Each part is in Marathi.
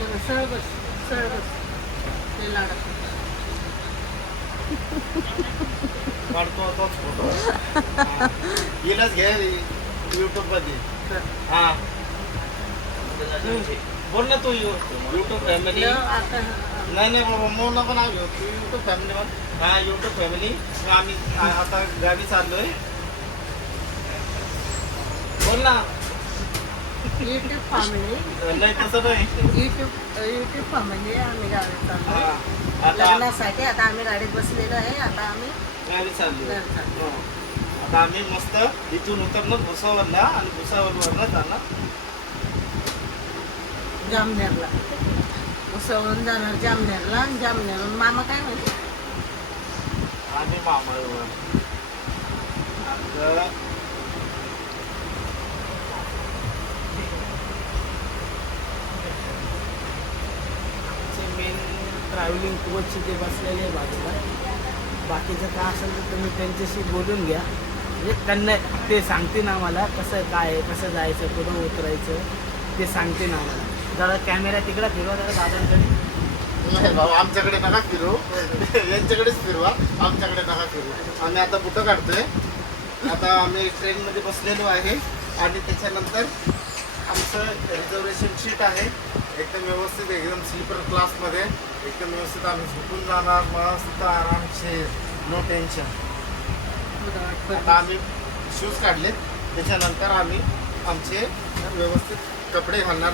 सरळ बस सरळ बस ते लाडा काढतो तोच फोटो येलच घे युट्यूब मध्ये हा बोल ना तू युट्यूब फॅमिली आता नाही नाही बाबा मग नको नाव घेऊ तू युट्यूब फॅमिली म्हण हा युट्यूब फॅमिली आम्ही आता गावी चाललोय बोल ना युट्यूब फॅमिली नाही तसं नाही युट्यूब फॅमिली आम्ही गावी चाललो आता लग्नासाठी आता आम्ही गाडीत बसलेलो आहे आता आम्ही गावी चाललोय घर चाललो. आता आम्ही मस्त इथून उतरणार भुसावरला आणि भुसावरवरनं जाणार जामनेरला उसळून जाणार जामनेरला आणि जामनेरला मामा काय म्हणते आम्ही मामावर मेन ट्रॅव्हलिंग कोचचे ते बसलेले आहे बाजूला बाकीचं काय असेल तर तुम्ही त्यांच्याशी बोलून घ्या म्हणजे त्यांना ते सांगतील आम्हाला कसं काय आहे कसं जायचं कुठं उतरायचं ते सांगतील आम्हाला जरा कॅमेरा तिकडं फिरवा जरा दादांकडे नाही बाबा आमच्याकडे नका फिरू यांच्याकडेच फिरवा आमच्याकडे नका फिरू आम्ही आता कुठं काढतोय आता आम्ही ट्रेनमध्ये बसलेलो आहे आणि त्याच्यानंतर आमचं रिझर्वेशन सीट आहे एकदम व्यवस्थित एकदम स्लीपर क्लासमध्ये एकदम व्यवस्थित आम्ही झोपून जाणार मस्त आरामसे नो टेन्शन आता आम्ही शूज काढलेत त्याच्यानंतर आम्ही आमचे व्यवस्थित कपडे घालणार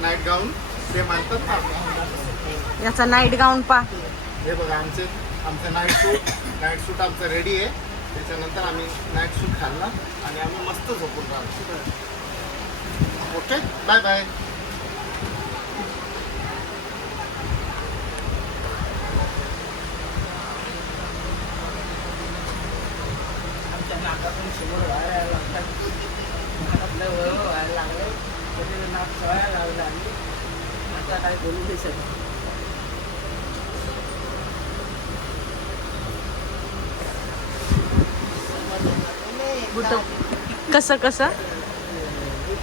नाईट गाऊन ते म्हणतात ना याचा नाईट गाऊन पा हे बघा आमचं नाईट सूट आमचं रेडी आहे त्याच्यानंतर आम्ही नाईट सूट घालणार आणि आम्ही मस्त झोपून राहणार ओके बाय बाय आमच्या नाकातून समोर व्हायला लागतात नाकातलं व्हायला लागलं कधी नाक सवायला लागलं आणि आता काय बोलू नाही शकत कसं कसं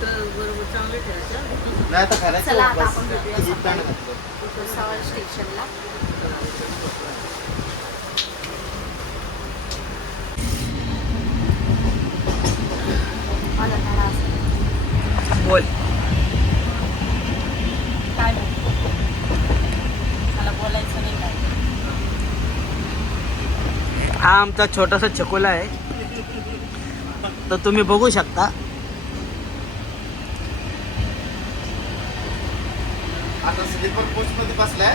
बरोबर चांगलं ठेवायचं नाही आता खरंच चला आता बस. आपण भेटूया किती सकाळी. टाइम घातलं? भुसावळ स्टेशनला मला मला असं बोल काय नाही. मला बोलायचं नाही काय हा आमचा छोटासा चकोला आहे तर तुम्ही बघू शकता आता स्लीपर कोच मध्ये बसलाय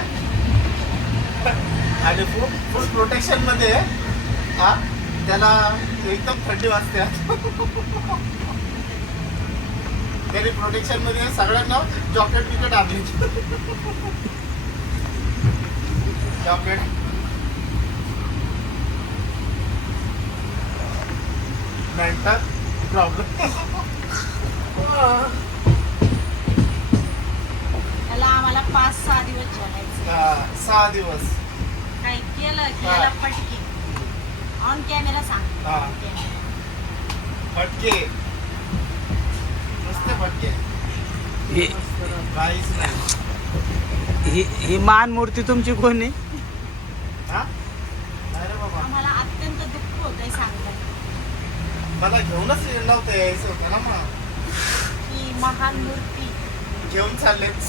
आणि फुल प्रोटेक्शन मध्ये हा त्याला एकदम थंडी वाजते त्याने प्रोटेक्शन मध्ये सगळ्यांना जॉकेट विकेट आणली जॉकेट नंतर प्रॉब्लेम त्याला आम्हाला 5-6 दिवस जेवायचं 6 दिवस काय केलं की हा. याला पटकी ऑन कॅमेरा सांग हा. On camera. फटके नुसते फटके ही काहीच नाही ही मान मूर्ती तुमची कोण आहे हा अरे बाबा आम्हाला अत्यंत दुःख होतंय सांगताय मला घेऊनच नव्हतं यायचं होतं ना मग की महान मूर्ती घेऊन चाललेत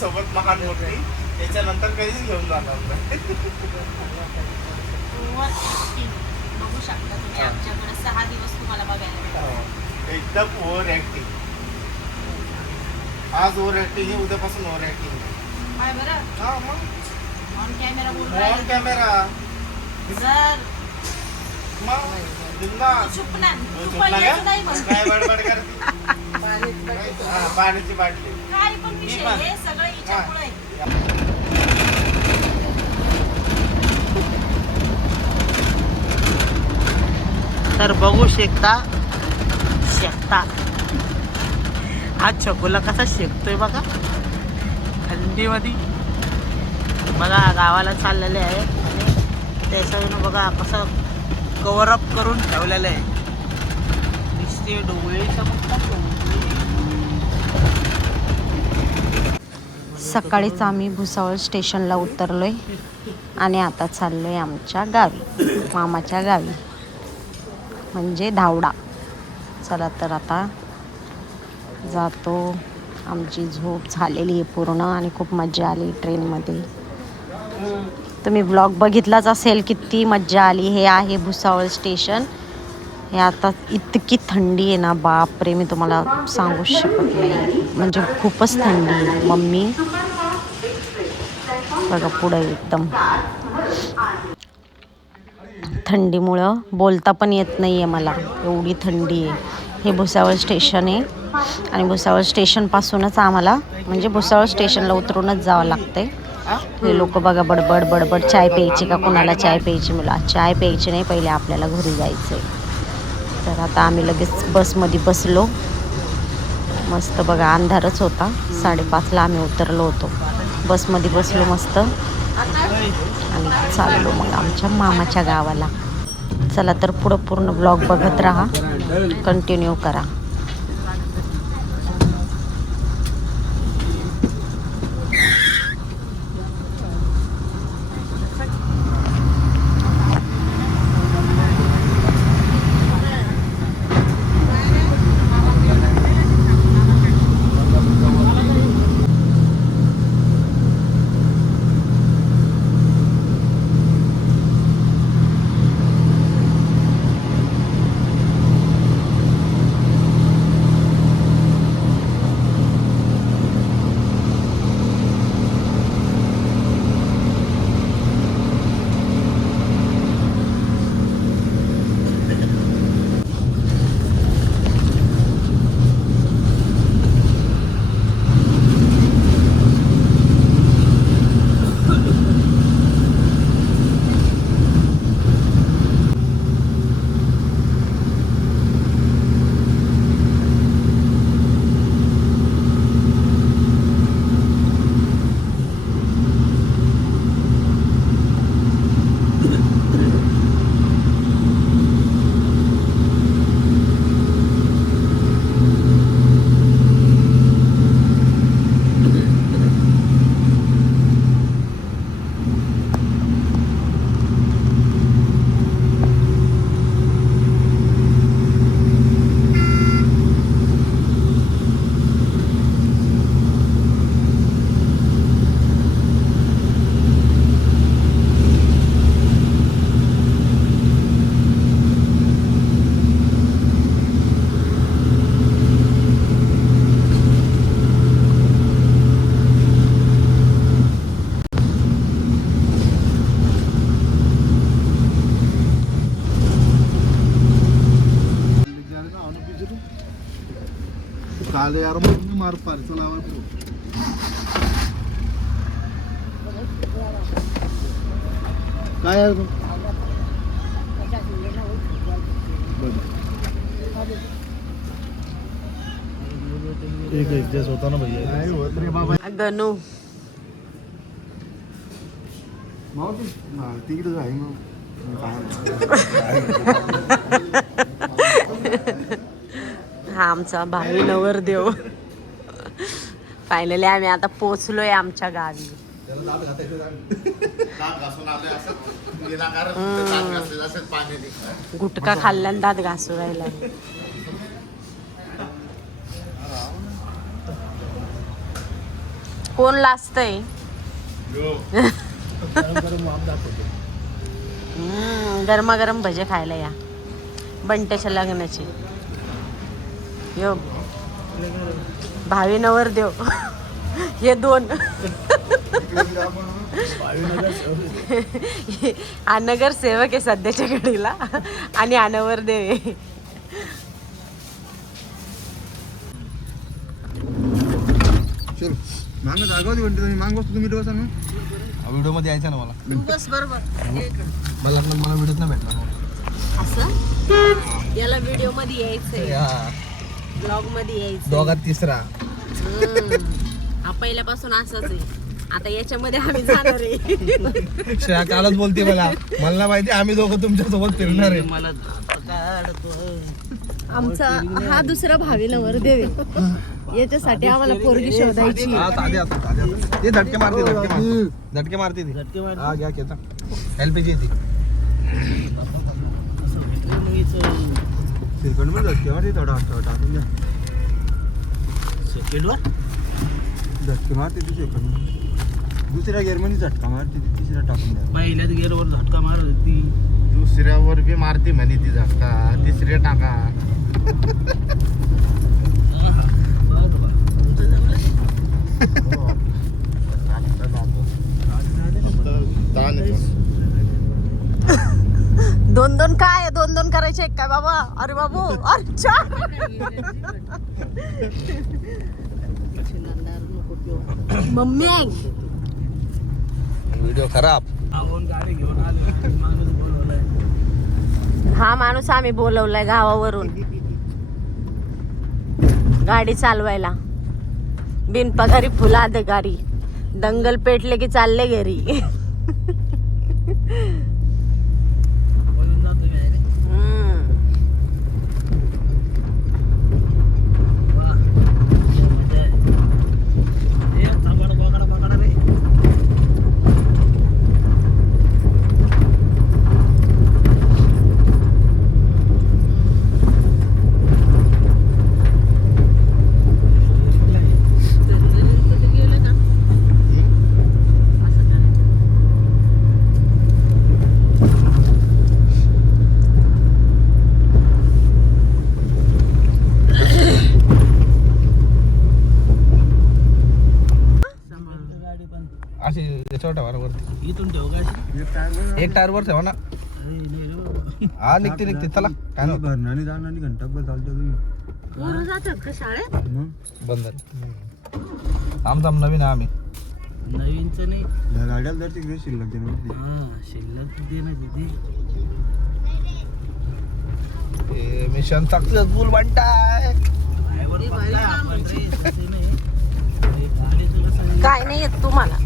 सोबत महान मूर्ती त्याच्यानंतर कधीच घेऊन जाणार नाही ओव्हर ऍक्टिंग बघू शकता तुम्ही हा. आमच्याकडे 6 दिवस तुम्हाला बघायला भेटतात. हो. एकदम ओव्हर ऍक्टिंग आज ओव्हर ऍक्टिंग आहे उद्यापासून ओव्हर ऍक्टिंग काय बरं हा मग ऑन कॅमेरा बोल ऑन कॅमेरा जर मग बिंदास. चुप ना तू तू झोपला पहिल्याच नाही का? म्हणतो काय बडबड करते हा, पाण्याची बाटली काय पण विषय मी पण. हे सगळं हिच्यामुळे आहे. तर बघू शकता हा चकोला कसा शेकतोय बघा थंडीमध्ये बघा गावाला चाललेले आहे आणि त्याच्यानं बघा कसं कव्हरअप करून ठेवलेलं आहे दिसते डोळे चमकतात डोळे. सकाळीच आम्ही भुसावळ स्टेशनला उतरलोय आणि आता चाललोय आमच्या गावी, मामाच्या गावी म्हणजे धावडा. चला तर आता जातो. आमची झोप झालेली आहे पूर्ण आणि खूप मजा आली ट्रेनमध्ये. तुम्ही ब्लॉग बघितलाच असेल किती मज्जा आली. हे आहे भुसावळ स्टेशन. हे आता इतकी थंडी आहे ना बापरे, मी तुम्हाला सांगू शकत नाही, म्हणजे खूपच थंडी आहे. मम्मी बघा पुढे एकदम थंडीमुळं बोलता पण येत नाही आहे मला, एवढी थंडी आहे. हे भुसावळ स्टेशन आहे आणि भुसावळ स्टेशनपासूनच आम्हाला म्हणजे भुसावळ स्टेशनला उतरूनच जावं लागतंय. हे लोक बघा बडबड बडबड, चाय प्यायची का, कोणाला चाय प्यायची, मला चाय प्यायची नाही, पहिले आपल्याला घरी जायचं आहे. तर आता आम्ही लगेच बसमध्ये बसलो. मस्त बघा अंधारच होता, 5:30ला आम्ही उतरलो होतो. बसमध्ये बसलो मस्त आणि चाललो मग आमच्या मामाच्या गावाला. चला तर पुढं पूर्ण ब्लॉग बघत राहा, कंटिन्यू करा. काले यार मग मार पारचं नाव काय यार तू एक इतिहास होता ना भैया गणू तिकडे आहे मग हा आमचा भावी नवरदेव. फायनली आम्ही आता पोचलोय आमच्या गावी. गुटखा खाल्ल्याने दात घासू राहिला. कोण लाजतंय? गरमागरम भजे खायला या बंट्याच्या लग्नाची. यो भावी नवरदेव हे दोन हा नगरसेवक आहे सध्याच्या घडीला आणि हा नवरदेव आहे. मांग जागा होती म्हणते तुम्ही मांग वस्तू तुम्ही बसा ना व्हिडिओ मध्ये यायचं ना मला बस बरोबर मला व्हिडिओच नाही भेटला असं याला व्हिडिओ मध्ये यायचंय, ब्लॉग मध्ये यायचं. दोघात तिसरा हा पहिल्यापासून असंच आहे. आता याच्यामध्ये आम्ही जाणार आहे. श्रेया कालच बोलते मला माहिती आम्ही दोघं तुमच्या सोबत फिरणार आहे. मला आमचा हा दुसरा भावी नवरदेव आहे. याच्यासाठी आम्हाला पोरगी शोधायची. ते झटके मारते झटके मारते ती. हा घ्या घेता LPG ती सेकंड मध्ये झटके मारते थोडा टाकून द्या. सेकंडवर झटके मारते ती सेकंड दुसऱ्या गिअर मध्ये झटका मारते ती तिसऱ्या टाकून द्या. पहिल्याच गेअरवर झटका मारत होती. दुसऱ्यावर बी मारते म्हणे ती झटका तिसऱ्या टाका. दोन दोन काय दोन दोन करायचे काय बाबा? अरे बाबू अच्छा मम्मी व्हिडिओ खराब. आपण गाडी घेऊन आलो माणूस बोलवलाय. हा माणूस आम्ही बोलवलाय गावावरून गाडी चालवायला. बिनपगारी फुला अधिकारी दंगल पेटले की चालले घरी. बोलून जातो मी रे. वा. मजा आहे. ए, पकडा रे. गाडी पण अशी याच्यावर ठेवा ना वरती. इथून ठेव गाडी. एक टायर वर ठेवा ना. अरे नाही रे बाबा. हा निघते चला काय नाही भरणारी जाणार घंटाभर चालतो तुम्ही पोरं जातात का शाळेत? बंद थांब नवीन आहे आम्ही. नवीनचं नाही. या गाड्याला जर तिकडे शिल्लक देणार हा शिल्लक दे ना दीदी. Mission successful बनताय. ड्रायव्हर पण काय आपण रे, तसे नाही. हे गाडी तुला सांगितलं. काय नाही येत तुम्हाला.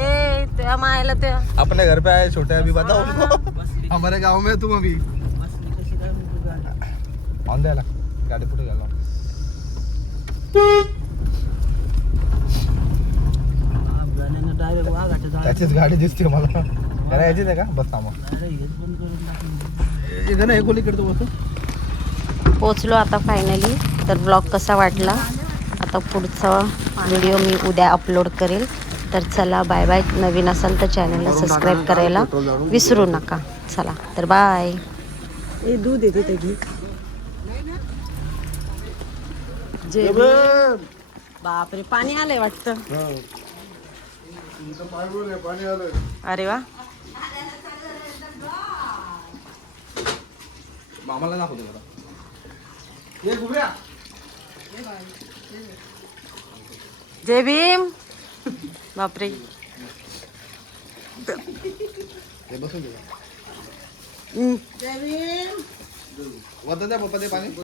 ए त्या मायला त्या अपने घर पे आए छोटे अभी बताओ उनको. बसली हमारे गांव में तुम अभी बसली कशी काय म्हणतो गाडी. ऑन द्यायला गाडी पुढे गेला. गाण्यानं डायरेक्ट वाघाच्या जाळ्यात. त्याचीच गाडी दिसते मला. त्याला यायचीच आहे का बस थांबा. डायरेक्ट हेच बंद करून टाकून. इथं नाही खोली करतो बस. पोचलो आता फायनली. तर ब्लॉग कसा वाटला आता पुढचा व्हिडिओ मी उद्या अपलोड करेल. तर चला बाय बाय. नवीन असाल तर चॅनलला सबस्क्राईब करायला विसरू नका. चला तर बाय. हे दूध येते ते घे. बापरे पाणी आलंय वाटतं. अरे वा. मामाला दाखवतो जरा. जय भीम. बापरे हे बसून दे. जय भीम. वरतं द्या पप्पा ते पाणी.